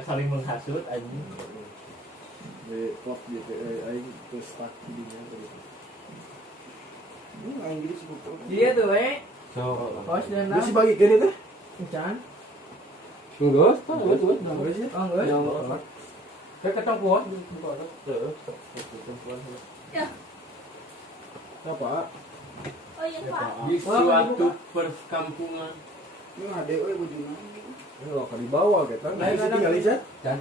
saling menghasut anjing. Kok gitu aing terus stuck di dinya gitu. Aing gitu sih kok. Dia tuh So, host dan Terus si bagi gini teh. Can. Enggak, Enggak sih. Oh enggak. kayak ketang puas. Ya. Apa? Oh iya Pak. Di suatu perkampungan. Ini ada bujuna. Ini lo kan di bawah gitu. Nah, ini tinggal aja. Dan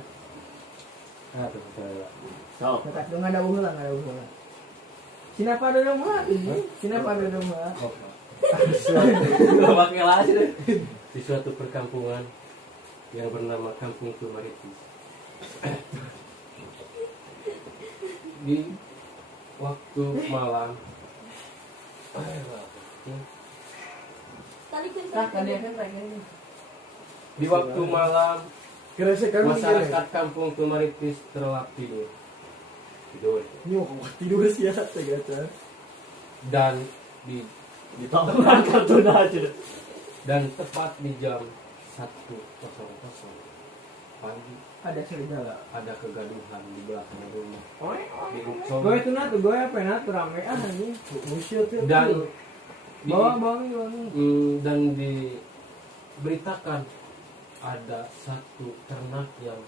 aduh, saya. So, Dekat dong ada ulah. Sinapa ada rumah? Sinapa ada rumah? Gak pakai lagi deh. Di suatu perkampungan yang bernama Kampung Tumaritis. Di waktu malam. Kan dia kan kayak gini. Di waktu malam Kira sih kan masyarakat Kampung Tumaritis terlelap tidur. Ini mau tidur sih ya teh Dan di Ditolak kartu aja. dan tepat di jam 1.00 pagi Ada serigala. ada kegaduhan di belakang rumah di Gue Uksom itu gue apa rame anjing. Musyut ya. dan Bawa. dan diberitakan ada satu ternak yang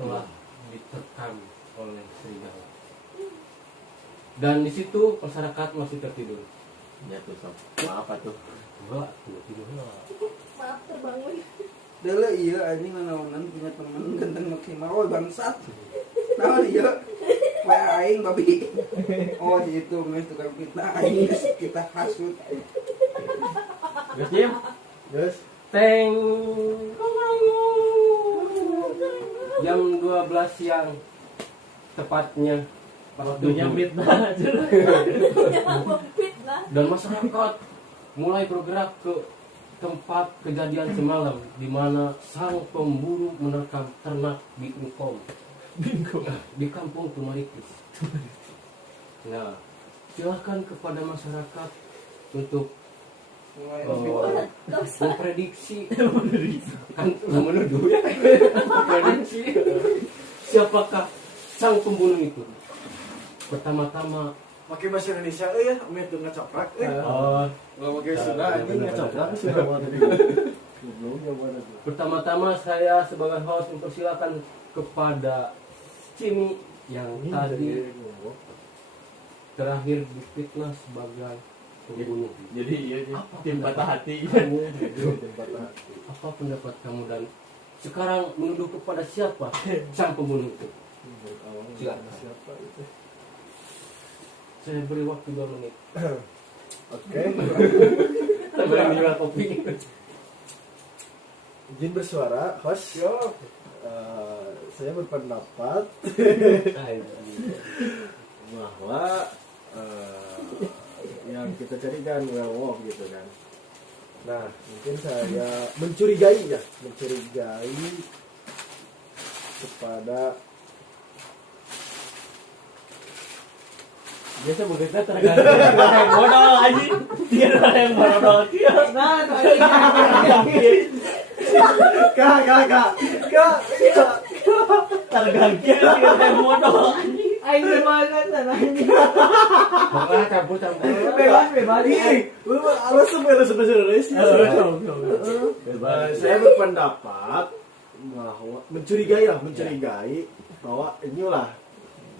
telah diterkam oleh serigala. Dan di situ masyarakat masih tertidur. Ya tuh sob. Apa tuh? Enggak, tidur lah. Maaf terbangun. Dele iya anjing nganaonan punya temen ganteng maksimal oh bangsat. Nah dia wae aing babi. Oh itu geus tukang fitnah aing kita hasut. Guys, diam. Yes. Teng. Jam 12 siang tepatnya Waktunya fitnah. Fitnah. dan masyarakat mulai bergerak ke tempat kejadian semalam di mana sang pemburu menerkam ternak di Ukom di Kampung Tumaritis. Nah, silakan kepada masyarakat untuk memprediksi kan menuduh ya memprediksi siapakah sang pembunuh itu. Pertama-tama Pakai bahasa Indonesia ya, ame tuh ngacaprak oh, Kalau pakai Sunda anjing ngacaprak sih apa tadi. Belum jawaban itu. pertama-tama saya sebagai host mempersilakan kepada Cimi yang tadi terakhir difitnah sebagai pembunuh. Jadi iya tim patah hati. Apa pendapat kamu dan sekarang menuduh kepada siapa sang pembunuh itu? Silakan. Siapa itu? Saya beri waktu 2 menit. Oke. Saya beri minum kopi. Izin bersuara, host. Saya berpendapat bahwa yang kita cari kan werewolf gitu kan. Nah, mungkin saya mencurigai kepada Biasa begitu tergantung modal anjing. Dia yang modal dia. Nah, Kak. Tergantung dia yang modal anjing. aing dimakan sana anjing. Pokoknya cabut sampai Bebas. Ih, lu harus bahasa Indonesia. Saya berpendapat bahwa mencurigai bahwa inilah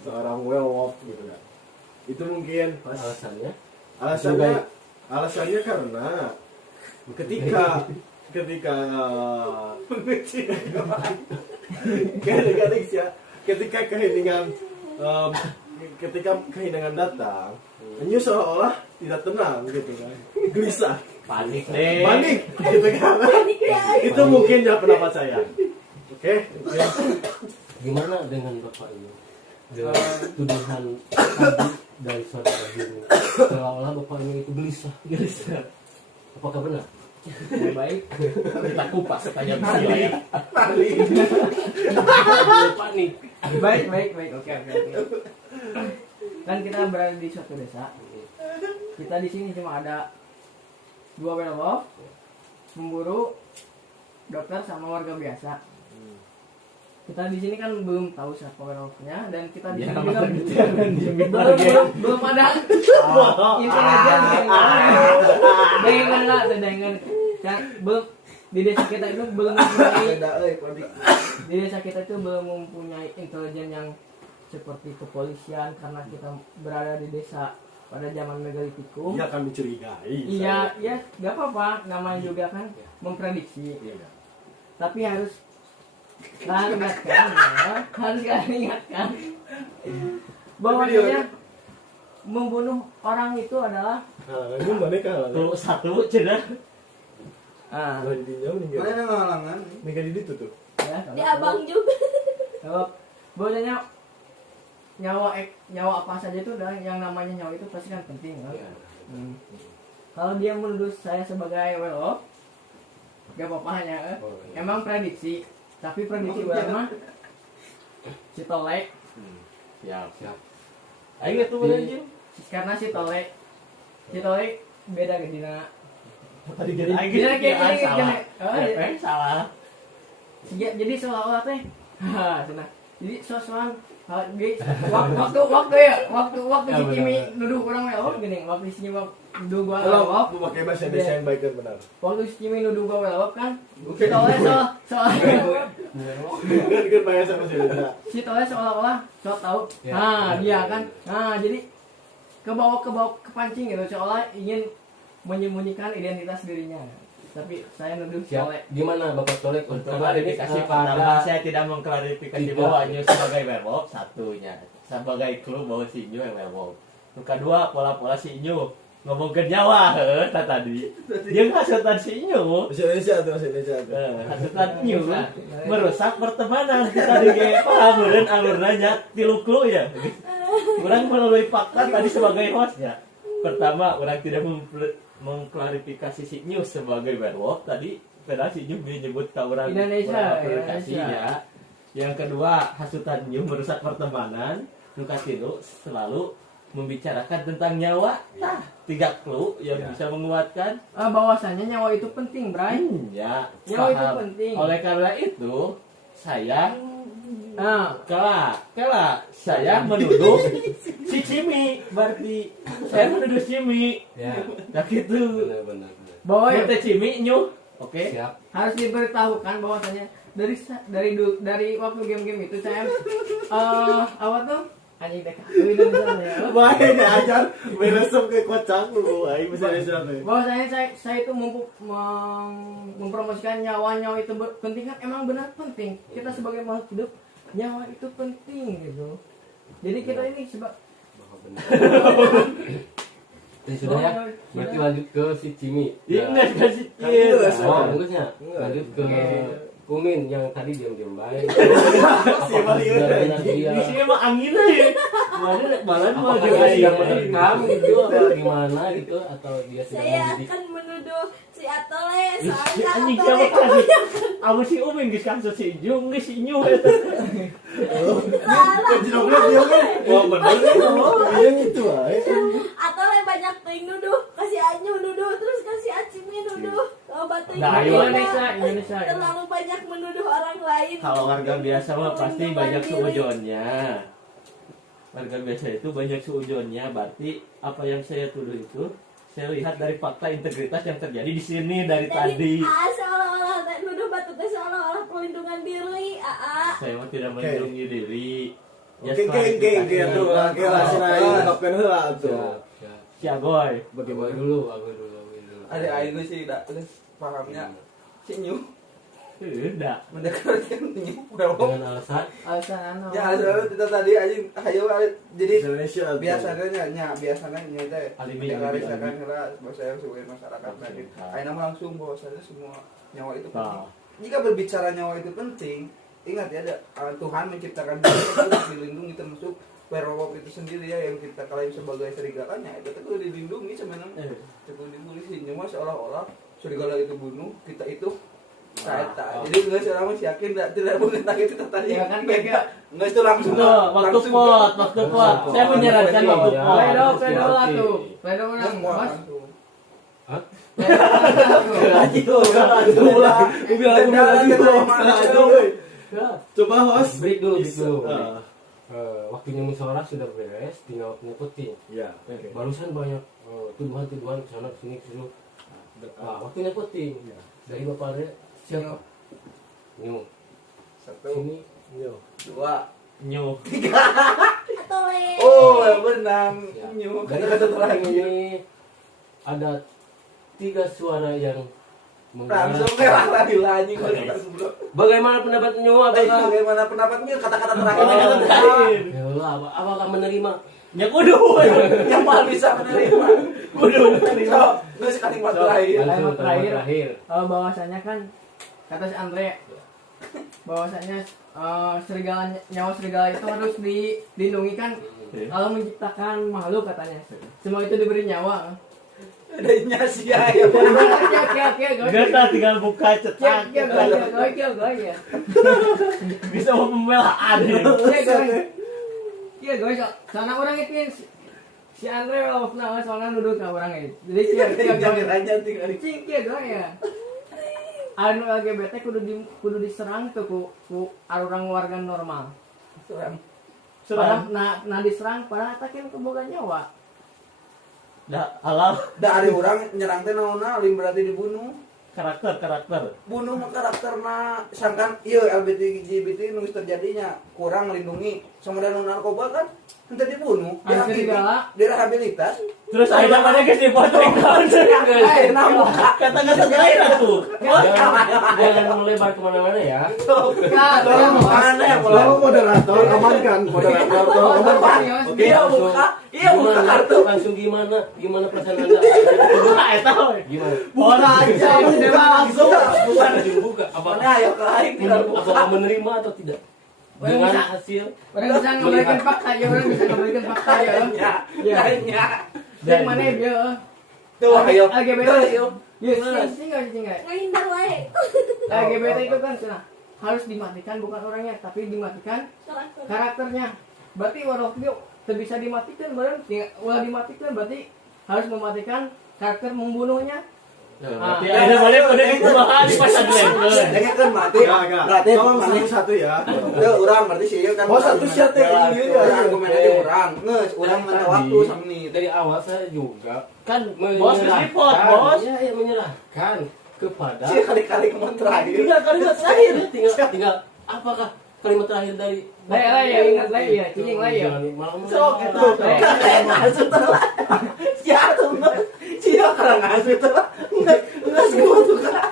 seorang werewolf gitu kan. Itu mungkin alasannya. Alasannya karena ketika ketika kehilangan datang, Nyu seolah-olah tidak tenang gitu kan, gelisah, Panik gitu kan. Itu mungkin ya pendapat saya. Oke. Gimana dengan Bapak ini? Dengan tuduhan tadi dari saudara ini, seolah-olah Bapak ini itu gelisah. Apakah benar? Baik. Kita kupas tanya ya. Panik. Baik. Oke. Kan kita berada di suatu desa. Kita di sini cuma ada 2 werewolf, memburu dokter sama warga biasa. Kita di sini kan belum tahu siapa werewolfnya dan kita di Ya, sini juga jangan diambil belum lagi. belum ada intelijen dengan lah dengan kan belum di desa kita itu belum mempunyai Beda kodik. di desa kita itu belum mempunyai intelijen yang seperti kepolisian karena kita berada di desa pada zaman megalitikum. Dia akan mencurigai. Iya, ya nggak apa-apa, namanya juga kan memprediksi. Iya. Tapi harus ingatkan, ya. Harus kalian ingatkan bahwasanya membunuh orang itu adalah Halangan itu mana kehalangan? Tuh satu cenah. Lah di dinya meninggal. Mana yang ngalangan? Nikah di itu tuh. ya Di abang juga. kalau bahwasanya nyawa apa saja itu dan yang namanya nyawa itu pasti kan penting kan? Kalau dia menuduh saya sebagai werewolf gak apa-apa ya. Emang prediksi, tapi prediksi orang mah si Tole Siap. Ayo tuh bener karena si Tole beda gedina. tadi jadi Gini. salah. Salah. Jadi seolah-olah teh cenah. Jadi sosokan waktu si Kimi nuduh orang werewolf gini, waktu si Kimi nuduh gua werewolf, Lu pakai bahasa Indonesia yang baik dan benar. waktu si Kimi nuduh gua werewolf kan, si Tole Kan bahasa Indonesia. si Tole seolah-olah tahu, dia kan, jadi kebawa kepancing gitu, seolah ingin menyembunyikan identitas dirinya. Tapi saya nuduh si Tole. Gimana Bapak Tole? Untuk Karena ini klarifikasi ada pertama saya tidak mengklarifikasi tiga. bahwa Anyu sebagai werewolf satunya sebagai clue bahwa si Inyu yang werewolf. Yang kedua pola-pola si Inyu ngomong ke Jawa tadi dia hasutan si Inyu Bahasa Indonesia tuh, bahasa Indonesia tuh. hasutan Inyu merusak pertemanan kita di paham dan alurnanya tilu clue ya. Orang melalui fakta tadi sebagai hostnya. Pertama orang tidak mengklarifikasi si New sebagai werewolf tadi padahal si New menyebut ke orang Indonesia. ya. Yang kedua hasutan New merusak pertemanan. Yang ketiga selalu membicarakan tentang nyawa. Nah, 3 clue yang bisa menguatkan Bahwasannya nyawa itu penting, Bray. ya Nyawa itu paham. penting. Oleh karena itu saya Nah, Kela saya menuduh si Cimi berarti saya menuduh Cimi Ya, nah gitu benar. bahwa Berarti Cimi nyuh oke Siap. harus diberitahukan bahwasanya dari waktu game-game itu saya apa tuh anjing dek ya. Baik diajar meresep ke kocak lu. Aing bahasa Indonesia tuh. Bahwasanya saya itu mempromosikan nyawa itu penting kan emang benar penting. Kita sebagai makhluk hidup nyawa itu penting gitu. Jadi kita ini Sudah ya. Berarti lanjut ke si Cimi. Iya enggak kasih Oh, bagusnya. Lanjut ke Kumin yang tadi diam-diam baik. Siapa lihat? di sini mah angin aja malah mau Apakah juga dia yang merekam gitu atau gimana gitu atau dia sudah Saya mendidik? akan menuduh si Atole si soalnya anjing Atole siapa kasih amu si Uming geus kasus si Jung geus si Nyu eta salah. Jinoknya dia kan. oh bener Dia gitu aja. Atole banyak ting nuduh, kasih Anyu nuduh, terus kasih Acimi nuduh. Batu Nah, ayo. Indonesia. terlalu banyak menuduh orang lain. kalau warga biasa mah pasti banyak seujonnya warga biasa itu banyak seujonnya berarti apa yang saya tuduh itu saya lihat dari fakta integritas yang terjadi di sini dari tadi. Seolah-olah nuduh batu teh seolah-olah perlindungan diri. Saya mah tidak melindungi diri. Oke, tuh. Oke lah, sinain ungkapkan heula tuh. Siap. Si Agoy. Bagaimana dulu? Aku dulu. Ada aing sih pahamnya si Nyu Tidak. mendekatkan Nyu werewolf. Dengan alasan Alasan Ya alasan kita tadi aja ayo jadi Bahasa Indonesia tuh. biasanya nya teh Alimi, deklarasikan alimi. heula bahasa yang sebagai masyarakat tadi. Ayeuna mah langsung bahwasanya semua nyawa itu penting. Nah, Jika berbicara nyawa itu penting, ingat ya Tuhan menciptakan kita untuk dilindungi termasuk werewolf itu sendiri ya yang kita klaim sebagai serigalanya itu perlu dilindungi sebenarnya. Perlu dibully cuma seolah-olah serigala itu bunuh kita itu kata. Jadi nggak selama yakin tidak mengetahui kita tadi. Ya kan, kayak Nggak itu langsung. Tuh, waktu pot. Saya menyarankan waktu pot. Pledo lah tuh. Pledo menang, Semua Mas. langsung. Aduh, Udah, Coba host. Break dulu. Ah, Waktunya musyawarah sudah beres, tinggal waktunya voting. ya. Oke. Barusan banyak tuduhan-tuduhan ke sana ke sini ke situ. Waktunya voting. Dari Bapak Andre siapa? Nyu. Satu, Sini Yo. dua, Nyu. Atau le. oh yang menang. Ya. Nyu. Dari Kata voting terakhir. ini ada 3 suara yang Langsung mengarah. kayak lagi lanjing kalau sebelum. Bagaimana pendapat Nyu? Apakah Bagaimana pendapatmu kata-kata terakhir? Kata-kata terakhir. Ya Allah, apakah menerima? Ya kudu. Yang paling bisa menerima. Kudu menerima. So, nggak sih kalimat terakhir. Langsung Kalimat terakhir. Bahwasanya kan kata si Andre bahwasanya nyawa serigala itu harus dilindungi kan. Kalau menciptakan makhluk katanya semua itu diberi nyawa. Adanya si ayam. Gak tinggal buka cetak. Bisa mau pembelaan ya. Iya guys, soalnya orang itu si Andre love nah soalnya duduk sama orang itu. Jadi Jangan aja tinggal. cing kia ya. Anu LGBT kudu diserang tuh ku orang warga normal. Serang. Serang. Nah diserang padahal atakin keboga nyawa. Dah halal Dari orang nyerang teh naonna lim berarti dibunuh. karakter. Bunuh mah karakterna sangkan ieu LGBT nu terjadinya kurang melindungi sama dan narkoba kan ente dibunuh Anu serigala. direhabilitas Terus akhirnya mana guys dipotong tahun namun kata-kata lain tuh. Jangan melebar kemana-mana ya. mana yang Tolong moderator amankan, moderator tolong amankan. Oke. iya buka kartu Langsung gimana perasaan Anda? Gimana? Buka aja langsung bukan Langsung buka. mana ayo ke lain tinggal buka Apakah menerima atau tidak? Dengan hasil Orang bisa ngembalikan fakta ya, orang bisa ngembalikan fakta ya. lainnya Yang mana dia? tuh ayo LGBT. ayo Ya singgah. Ngahindar wae. LGBT itu kan harus dimatikan bukan orangnya, tapi dimatikan karakternya. Berarti walau dia bisa dimatikan, ulah dimatikan berarti harus mematikan karakter membunuhnya. Berarti ada boleh kumaha di pasar level. Jadi kan mati berarti Tolong mana satu ya. Tuh, orang berarti sih kan. Oh, satu shot ya, ini ya. Argumennya di orang. Nges, orang minta waktu sama nih. dari awal saya juga Kan bos report, bos. Iya, menyerahkan kepada Si kali-kali kemana terakhir. tinggal kalimat terakhir tinggal apakah kalimat terakhir dari Lah ya ingat lah ya, cing lah ya. Sok itu. Kayak ngasut lah. Siapa tuh? Siapa kalau ngasut lah? Enggak semua tuh kan.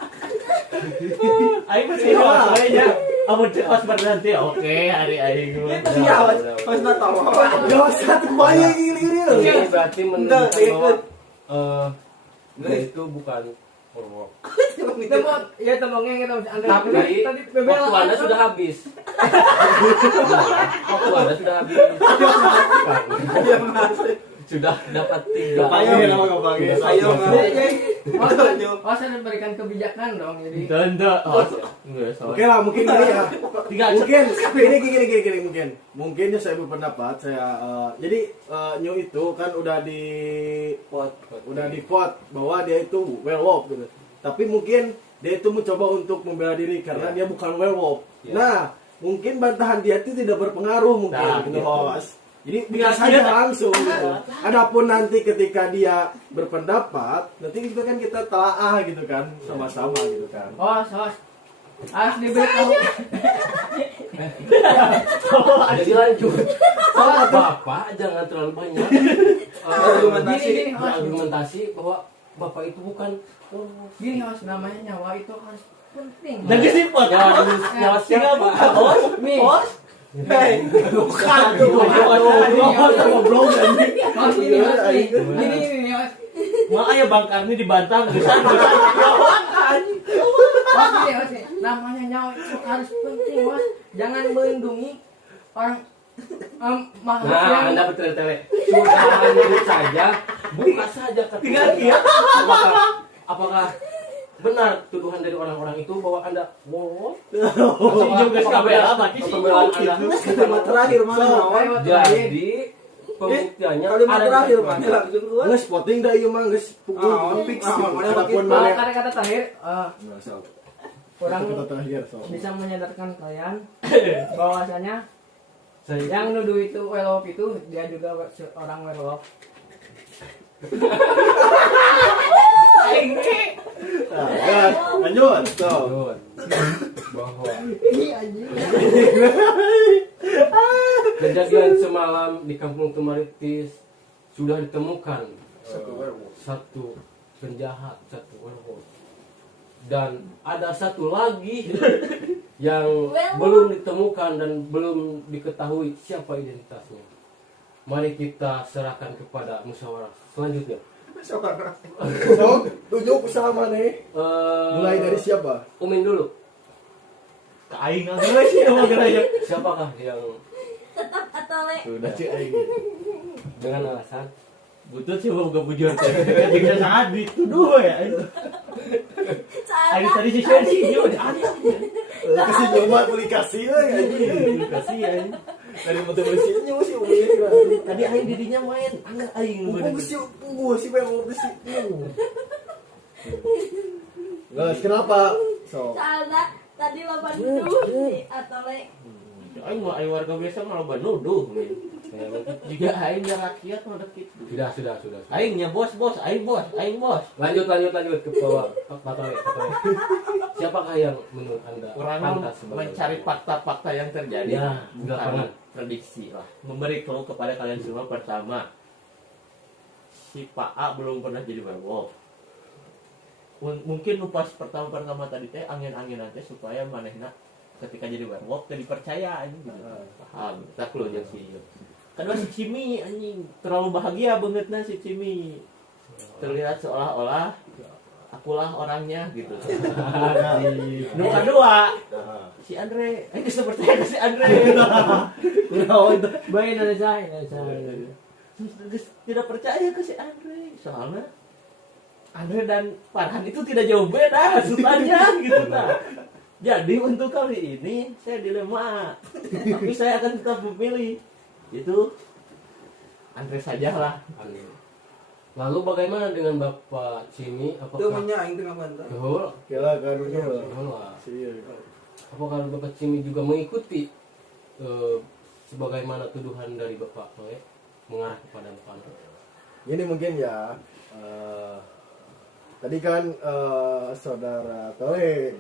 Ayo masih kayaknya. Amun pas berhenti oke hari aing gua. Itu siapa? Pas nonton. Gak satu banyak gini. ini berarti menunjukkan Enggak, bahwa ikut. dia itu bukan perwok. Ya temunya kita Andre. Tapi tadi waktu Anda sudah habis. Waktu Anda sudah habis. Dia ngasut. Sudah dapat 3 Panggil nama kepanggil. Ayo Oh, saya berikan kebijakan dong jadi. Tanda. Oke lah, mungkin gini ya. Tiga Mungkin gini mungkin. Mungkin ya saya berpendapat jadi New itu kan udah di vote bahwa dia itu werewolf gitu. Tapi mungkin dia itu mencoba untuk membela diri karena dia bukan werewolf. Nah, mungkin bantahan dia itu tidak berpengaruh mungkin Nah, gitu, gitu. Host. Jadi bisa saja langsung gitu. Adapun nanti ketika dia berpendapat, nanti itu kan kita telaah gitu kan, sama-sama gitu kan. Oh, salah. Harus diberitahu. Jadi lanjut. Bapak jangan terlalu banyak argumentasi bahwa Bapak itu bukan Gini Mas, namanya nyawa itu harus penting. Dan disipot. nyawa siapa? Bos. Nih. Bos. Hei, bukan. Ngobrol kan. Mas ini Mas nih. Gini Mas. Mau ayo Bang Karni dibantang gesan. Mas ini. Namanya nyawa itu harus penting Mas. Jangan melindungi orang makhluk Nah, yang Anda bertele-tele. Sudah lanjut saja, buka saja Tinggal dia. Apakah benar tuduhan dari orang-orang itu bahwa Anda wow? Hijau gas kabel mati sih. Pembelaan Anda. Kalimat terakhir mana? Kalimat terakhir. Jadi pembuktiannya Kalimat ada terakhir di mana langsung keluar. Nges spotting dah ieu mah geus pukul Ah, fix. gitu. Mana Adapun Oh, mana kata-kata terakhir. orang Kata terakhir so. bisa menyadarkan kalian bahwasanya Saya yang nuduh itu werewolf itu dia juga orang werewolf. Nah, kan, lanjut so. Lanjut. Bahwa Ini anjing. kejadian semalam di Kampung Tumaritis sudah ditemukan satu penjahat, satu werewolf, dan ada satu lagi yang belum ditemukan dan belum diketahui siapa identitasnya. Mari kita serahkan kepada musyawarah selanjutnya. So, tunjuk usaha mana? Mulai dari siapa? Umin dulu. Kain apa sih emang geraya? Siapakah yang Tetap atole. Sudah Cik aing. dengan alasan butut sih mau gak bujur teh. Ketika saat dituduh ya. Ayo tadi si Sherry dia ada. Kasih nyoba aplikasi we anjing. Kasih ya. Dari motivasinya masih umur. Tadi aing didinya main, anggar aing. Punggu si werewolf di situ. Guys, kenapa? So, Soalnya tadi loba nuduh si atole. Aing mah aing warga biasa malah nuduh. Juga aing ya rakyat mah deket. sudah. Aingnya bos, aing bos. Lanjut ke bawah. Patoe. Siapakah yang menurut Anda Orang pantas sebagai mencari fakta-fakta yang terjadi, Ya, bukan lapangan. prediksi lah. Memberi clue kepada kalian semua. Pertama, si Pak A belum pernah jadi werewolf. Mungkin pas pertama tadi teh angin-anginan teh supaya manehna ketika jadi werewolf teh dipercaya anjing. Paham? Tak clue jeung si ieu. Kedua si Cimi anjing terlalu bahagia bangetna si Cimi. Terlihat seolah-olah akulah orangnya gitu. Nu kedua si Andre, geus percaya ke si Andre. Baik Indonesia. Geus tidak percaya ke si Andre. Soalnya Andre dan Farhan itu tidak jauh beda asupannya gitu ta. Jadi untuk kali ini saya dilema. Tapi saya akan tetap memilih itu Andre sajalah. Lalu bagaimana dengan Bapak Cimi? Itu Apakah menya aing tengah bantah. Betul? kira karunya. Betul lah. Iya. Apakah Bapak Cimi juga mengikuti sebagaimana tuduhan dari Bapak Noe mengarah kepada Bapak Andre? Ini mungkin ya tadi kan saudara Toe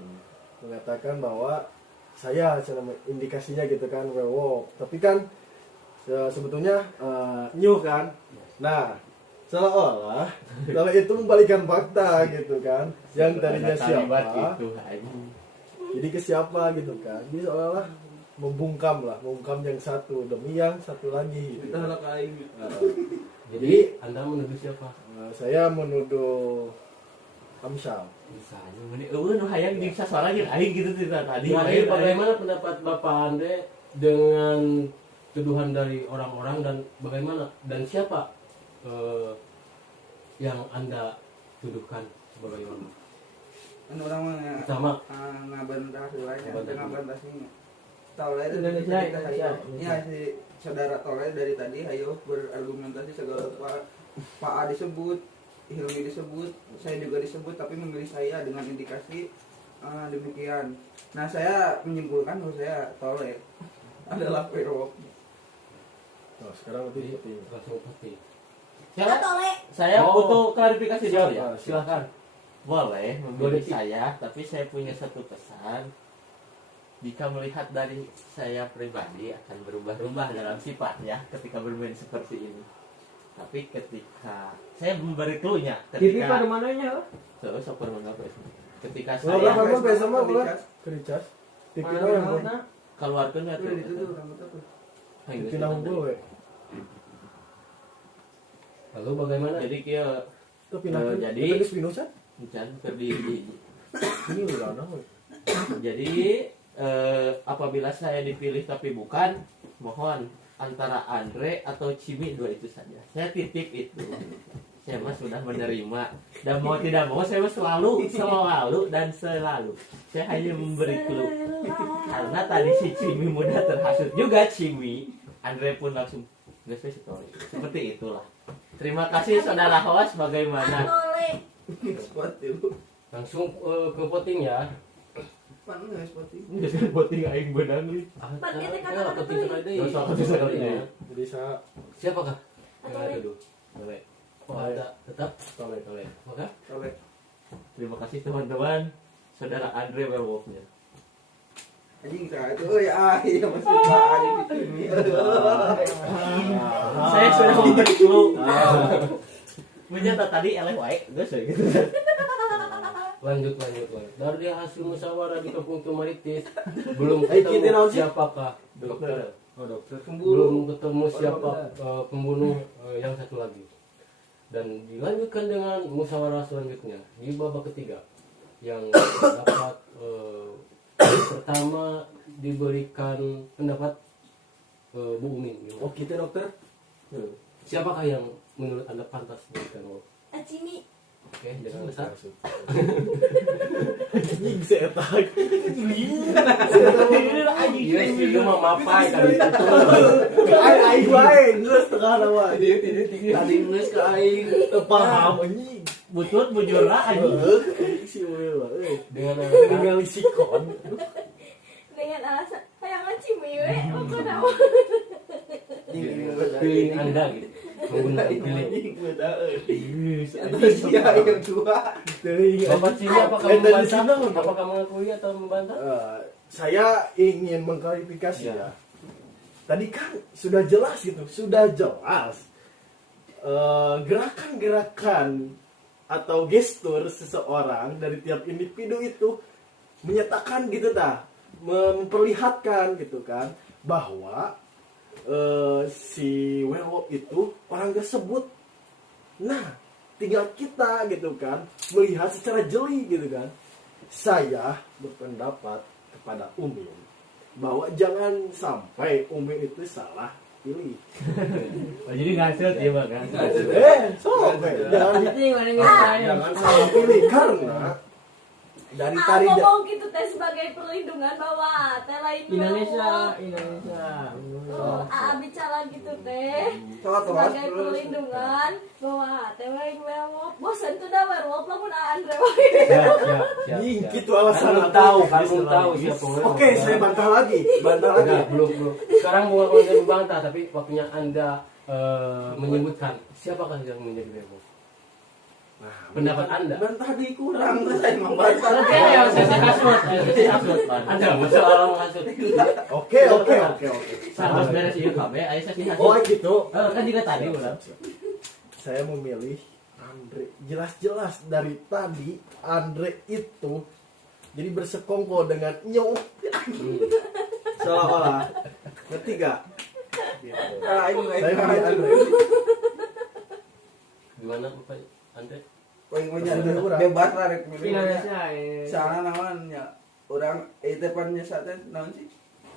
mengatakan bahwa saya indikasinya gitu kan werewolf, tapi kan sebetulnya new kan. Nah, seolah-olah kalau itu membalikan fakta gitu kan, yang tadinya siapa Itu anjing. jadi ke siapa gitu kan, jadi seolah-olah membungkam yang satu demi yang satu lagi gitu. Kita halak aing. Jadi Anda menuduh siapa? Saya menuduh Amsal. Misalnya meni nu hayang jeung sasoara jeung aing gitu tadi. Jadi bagaimana pendapat Bapak Andre dengan tuduhan dari orang-orang dan bagaimana dan siapa yang Anda tuduhkan sebagai orang? Kan orang mah Pertama, ngabantah heulanya, Ngabantah. ngabantah sih. Tole Indonesia. Iya si saudara Tole dari tadi hayo berargumentasi segala Pak A disebut, Hilmi disebut, saya juga disebut, tapi memilih saya dengan indikasi demikian. Nah saya menyimpulkan bahwa saya Tole adalah werewolf. Nah, sekarang jadi seperti ini. langsung pasti. Atole. Saya Oh. butuh klarifikasi dulu ya. Silakan. Boleh memilih Boleh. saya, tapi saya punya satu pesan. Jika melihat dari saya pribadi akan berubah-ubah dalam sifat ya ketika bermain seperti ini. Tapi ketika saya memberi clue-nya, TV pada ketika mananya? so super mengapa ketika Kalau saya berapa pesa mah Kericas. ulah kericas. TV Mana? keluarkan ya Itu itu tuh rambut aku. TV na unggul we. Lalu bagaimana? jadi kia Itu pindah. jadi- Itu Spinoza. Can di Ini ulah nah we. jadi apabila saya dipilih tapi bukan, mohon antara Andre atau Cimi, dua itu saja. Saya titip itu. Saya mah sudah menerima dan mau tidak mau saya mah selalu dan selalu. Saya hanya memberi clue. Karena tadi si Cimi mudah terhasut juga Cimi, Andre pun langsung nggak saya story. Seperti itulah. Terima kasih saudara host, bagaimana? Atole. Spot itu. Langsung ke voting ya. Pan geus poti. Geus kan poti aing beunang nih. Pan kita Kan kata-kata penting tuh. sekali. Dosa penting sekali. Jadi saya Siapakah? Atau Yang lain. kedua. Tole. Oh, ada tetap tolek. Tole. Maka Oleh Terima kasih teman-teman. Saudara Andre Werewolfnya. anjing saya itu euy yang masih Pak anjing di sini. Saya sudah memberi clue. Menyata tadi eleh wae, geus we gitu. lanjut. Dari hasil musyawarah di Kampung Tumaritis belum Kita ketemu naon sih? siapakah dokter. Oh, dokter. Belum ketemu siapa pembunuh yang satu lagi. Dan dilanjutkan dengan musyawarah selanjutnya di babak ketiga yang dapat pertama diberikan pendapat Bu Umi. Oh, kita dokter. Siapakah yang menurut Anda pantas diberikan? Acimi. Oke, jangan besar. Anjing saya tak. Iya sih, lu mah mapai tadi itu. Aing wae, geus tengah wae. Tadi geus ka aing. Teu paham anjing. Butut bujurna anjing. Si Will euy. Dengan Tinggal sikon. Dengan alasan hayang acimi we. Aku naon. pilih Anda gitu. Menggunakan pilih. Anjing beuda euy. Yes, Anjing sia yang dua. Bapak sini apakah membantah? Apakah mengakui atau membantah? Saya ingin mengklarifikasi ya. Tadi kan sudah jelas gitu, sudah jelas gerakan-gerakan atau gestur seseorang dari tiap individu itu menyatakan gitu memperlihatkan gitu kan bahwa si werewolf itu orang tersebut. Nah, tinggal kita gitu kan melihat secara jeli gitu kan. Saya berpendapat kepada Umin bahwa jangan sampai Umin itu salah pilih. Oh, jadi ngasut ya bang kan? Jangan jangan salah pilih karena dari tadi ngomong gitu teh sebagai perlindungan bahwa teh lain Indonesia. bicara gitu teh Tos sebagai perlindungan bahwa teh lain werewolf. Bosan tuh dah werewolf lamun Andre wae. Siap. gitu alasan Belum tahu, kan belum tahu siapa werewolf. Oke, saya bantah lagi. Enggak, belum. Sekarang bukan konten membantah, tapi waktunya Anda menyebutkan siapakah yang menjadi werewolf. Nah, Pendapat Anda. bantah di kurang. saya membantah. Oke, ya, saya hasut. Anda masalah menghasut. Oke. Harus beres ieu kabeh, aya sesi hasut. Oh gitu. Kan juga tadi udah. Saya memilih Andre. Jelas-jelas dari tadi Andre itu jadi bersekongkol dengan Nyo. Seolah-olah. Ngerti gak? Aing Saya milih Andre. Gimana Bapak Andre? Poin bebas lah rek milih. Indonesia. Soalnya naon nya urang teh pan nya teh naon sih?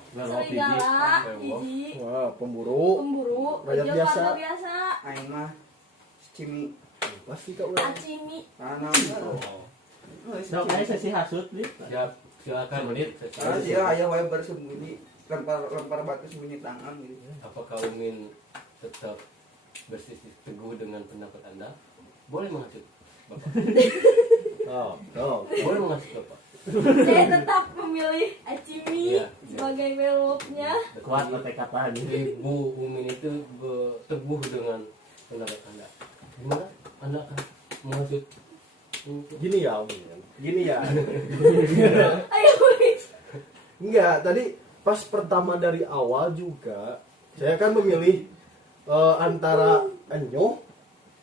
Serigala, hiji, Wah, pemburu. pemburu, Rakyat jeung biasa. warga biasa, Aing mah cimi. Pasti kau udah. acimi. Tanam. Sok aya sesi hasut nih. Silakan menit. Karena dia aya wae bersembunyi lempar batu sembunyi tangan gitu. Apakah Umin tetap bersisi teguh dengan pendapat Anda? Boleh menghasut Bapak. Boleh menghasut Bapak. Saya tetap memilih acimi Iya. sebagai werewolfnya. Kuat mata kata nih. Jadi Bu Umin itu teguh dengan pendapat Anda. Gimana? Anda akan menghasut? Gini ya, Umin. Gini ya. Ayo, Enggak, tadi pas pertama dari awal juga saya kan memilih antara Enyo,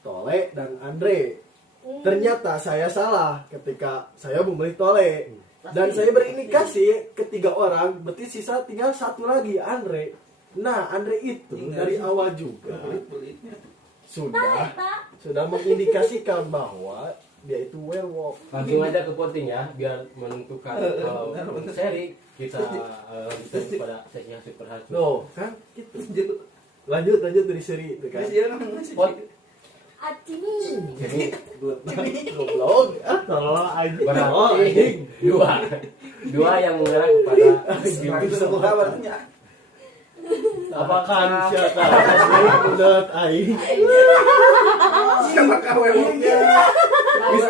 Tole, dan Andre. Ternyata saya salah ketika saya memilih Tole. Dan saya berindikasi ketiga orang, berarti sisa tinggal satu lagi, Andre. Nah, Andre itu dari awal juga Pelit-pelitnya. sudah mengindikasikan bahwa dia itu werewolf. Langsung aja ke voting ya, biar menentukan kalau seri kita lanjutkan pada sesi hasut per hasut. Loh, kan gitu. Lanjut dari seri itu kan. Terus dia nangis. acimi. Jadi Goblok. Tolong aja. berarti dua yang mengarah kepada Itu semua kabarnya. apakah Menurut aing Siapa kamu werewolfnya?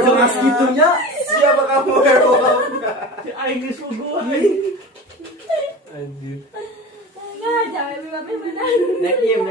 jelas gitunya Siapa kamu werewolfnya? Si aing geus suguh aing. Anjir. Enggak, jangan bilang benar. Nek diem